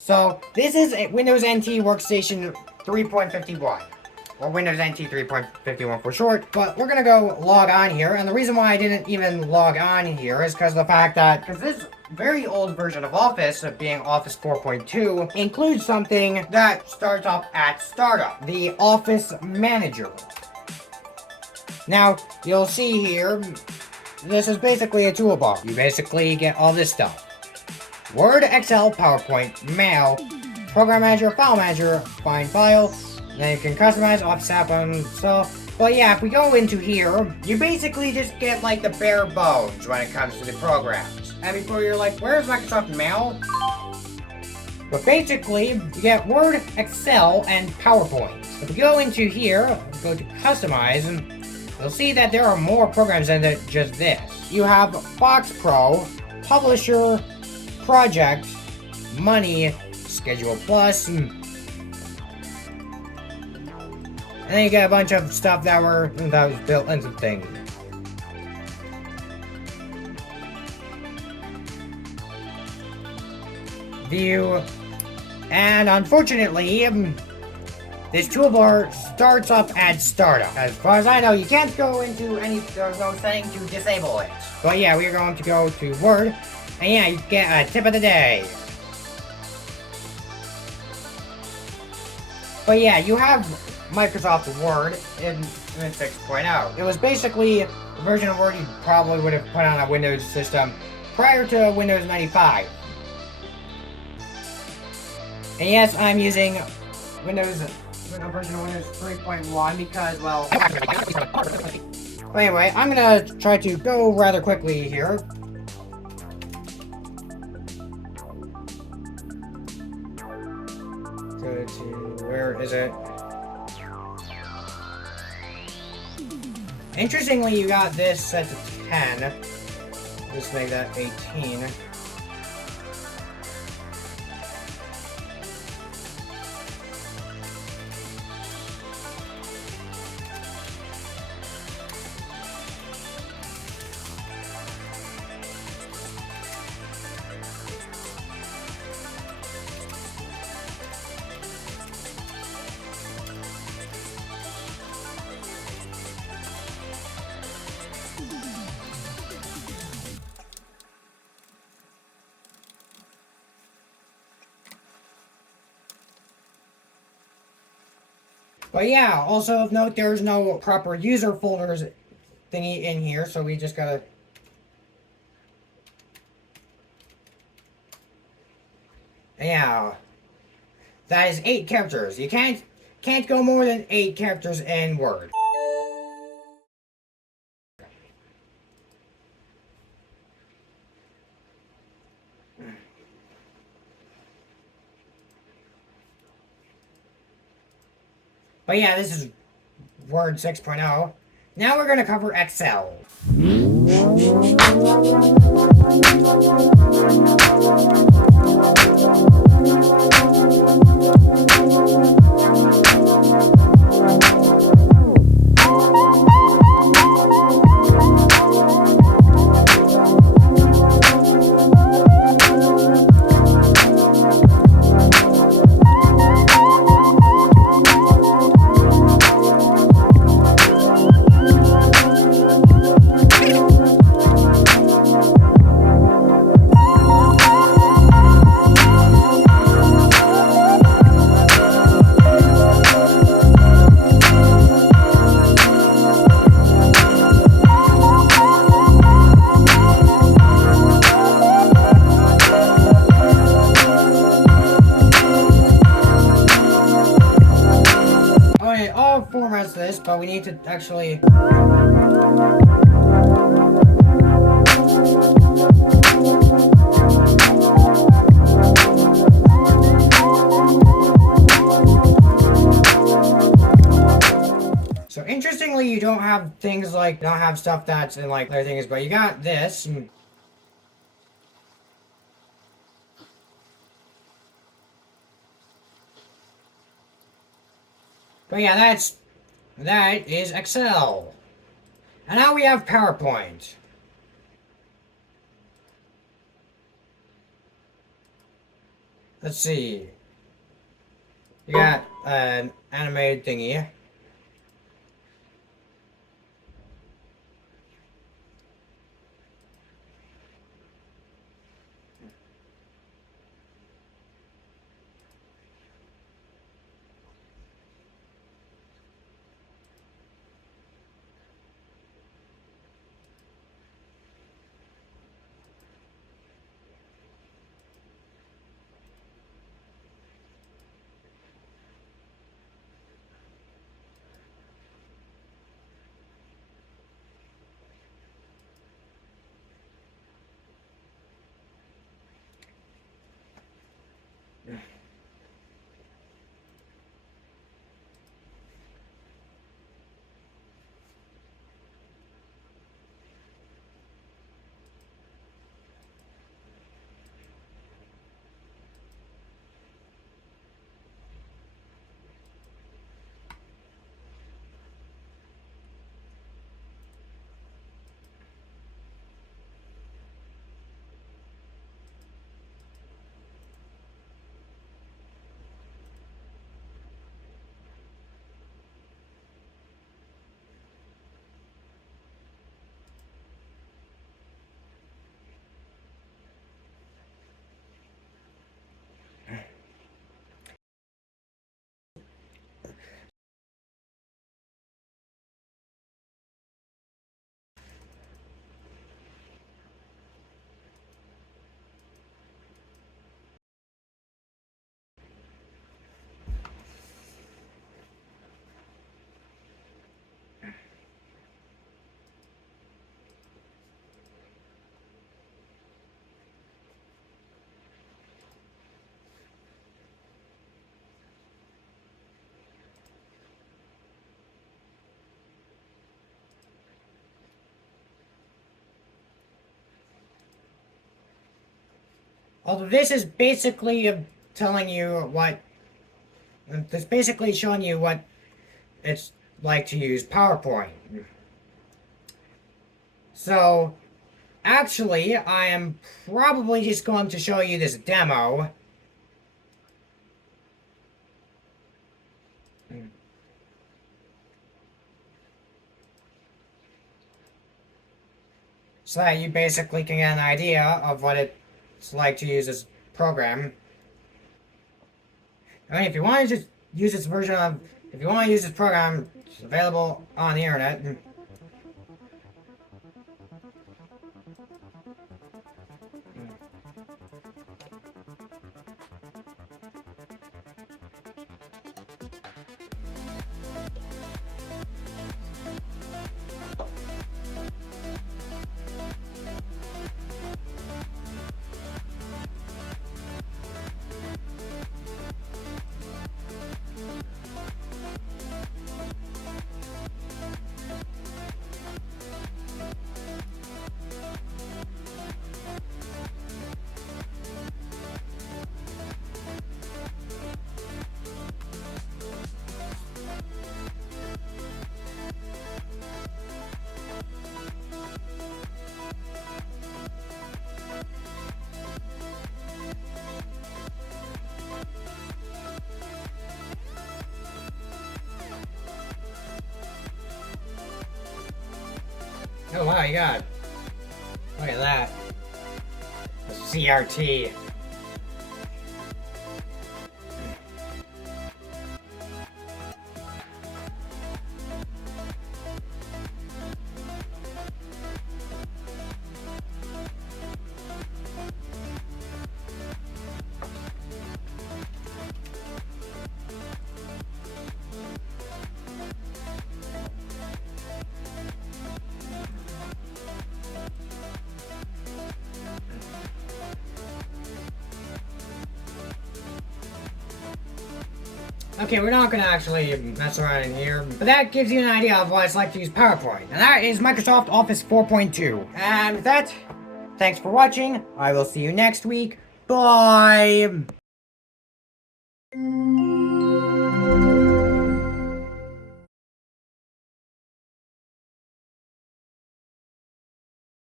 So this is a Windows NT Workstation 3.51, or Windows NT 3.51 for short, but we're gonna go log on here, and the reason why I didn't even log on here is because of the fact that, because this very old version of Office, being Office 4.2, includes something that starts up at startup, the Office Manager. Now, you'll see here, this is basically a toolbar. You basically get all this stuff. Word, Excel, PowerPoint, Mail, Program Manager, File Manager, Find File, then you can customize, Office app, and stuff. But yeah, if we go into here, you basically just get like the bare bones when it comes to the programs. And before you're like, where's Microsoft Mail? But basically, you get Word, Excel, and PowerPoint. If we go into here, go to Customize, you'll see that there are more programs than just this. You have Box Pro, Publisher, Project, Money, Schedule Plus, and then you get a bunch of stuff that was built into things. View, and unfortunately, this toolbar starts up at startup. As far as I know, you can't go into there's no setting to disable it. But yeah, we're going to go to Word. And yeah, you get a tip of the day. But yeah, you have Microsoft Word in 6.0. It was basically a version of Word you probably would have put on a Windows system prior to Windows 95. And yes, I'm using a version of Windows 3.1 because, well... Anyway, I'm gonna try to go rather quickly here. Go to, where is it? Interestingly, you got this set to 10. Just make that 18. But yeah, also of note, there's no proper user folders thingy in here, so we just gotta... Yeah. That is 8 characters. You can't go more than 8 characters in Word. But yeah, this is Word 6.0. Now we're going to cover Excel. All formats this, but we need to actually... So interestingly, you don't have things like, don't have stuff that's in like other things, but you got this. But yeah, that is Excel. And now we have PowerPoint. Let's see. You got an animated thingy. Although this is basically telling you what... It's basically showing you what it's like to use PowerPoint. So, actually, I am probably just going to show you this demo. So that you basically can get an idea of what it's like to use this program. I mean, if you want to just use this version of... If you want to use this program, it's available on the internet. Oh wow, you got... Look at that. A CRT. Okay, we're not gonna actually mess around in here, but that gives you an idea of what it's like to use PowerPoint. And that is Microsoft Office 4.2. And with that, thanks for watching. I will see you next week. Bye!